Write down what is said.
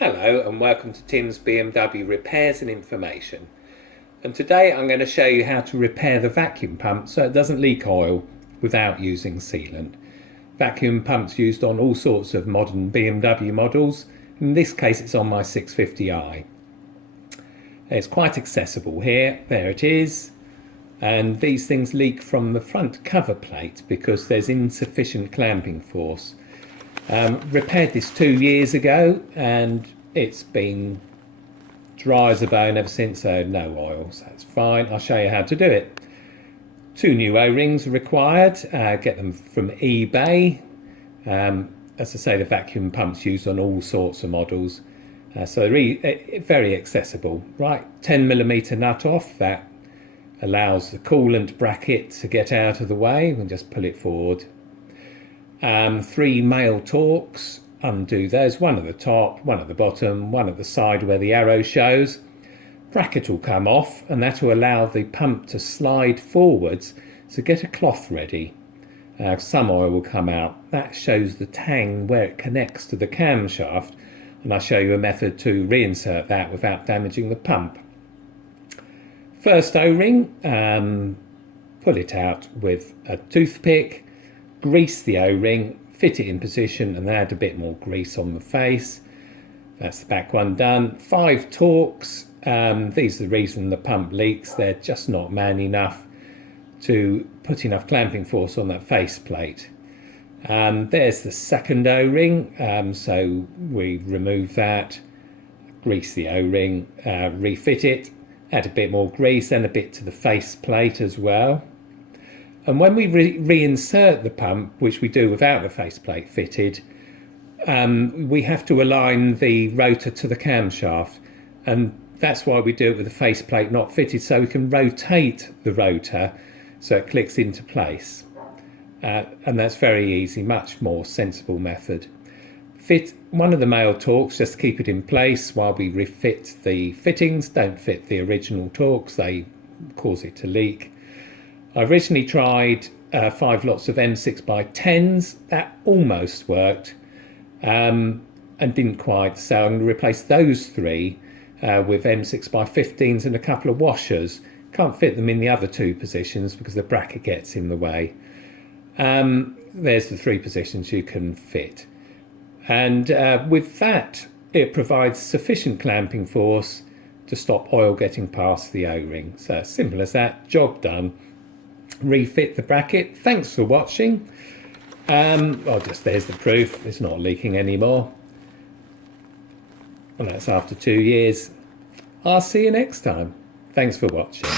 Hello and welcome to Tim's BMW Repairs and Information. And today I'm going to show you how to repair the vacuum pump so it doesn't leak oil without using sealant. Vacuum pumps used on all sorts of modern BMW models. In this case it's on my 650i. It's quite accessible here, there it is. And these things leak from the front cover plate because there's insufficient clamping force. Repaired this 2 years ago and it's been dry as a bone ever since, so no oil, so that's fine. I'll show you how to do it. 2 new O-rings are required, get them from eBay. As I say, the vacuum pump's used on all sorts of models, so they're very accessible. Right, 10mm nut off, that allows the coolant bracket to get out of the way. We'll just pull it forward. 3 male torques, undo those, one at the top, one at the bottom, one at the side where the arrow shows. Bracket will come off and that will allow the pump to slide forwards, so get a cloth ready. Some oil will come out. That shows the tang where it connects to the camshaft, and I'll show you a method to reinsert that without damaging the pump. First O-ring, pull it out with a toothpick, grease the O-ring, fit it in position and add a bit more grease on the face. That's the back one done. 5 torques, these are the reason the pump leaks. They're just not man enough to put enough clamping force on that face plate. There's the second O-ring, so we remove that, grease the O-ring, refit it, add a bit more grease and a bit to the face plate as well. And when we reinsert the pump, which we do without the faceplate fitted, we have to align the rotor to the camshaft, and that's why we do it with the faceplate not fitted, so we can rotate the rotor so it clicks into place. And that's very easy, much more sensible method. Fit one of the male torques just to keep it in place while we refit the fittings. Don't fit the original torques, they cause it to leak. I originally tried 5 lots of M6x10s, that almost worked and didn't quite, so I'm going to replace those 3 with M6x15s and a couple of washers. Can't fit them in the other 2 positions because the bracket gets in the way. There's the 3 positions you can fit, and with that it provides sufficient clamping force to stop oil getting past the O-ring. So simple as that, job done. Refit the bracket. Thanks for watching. There's the proof, it's not leaking anymore, and that's after 2 years. I'll see you next time. Thanks for watching.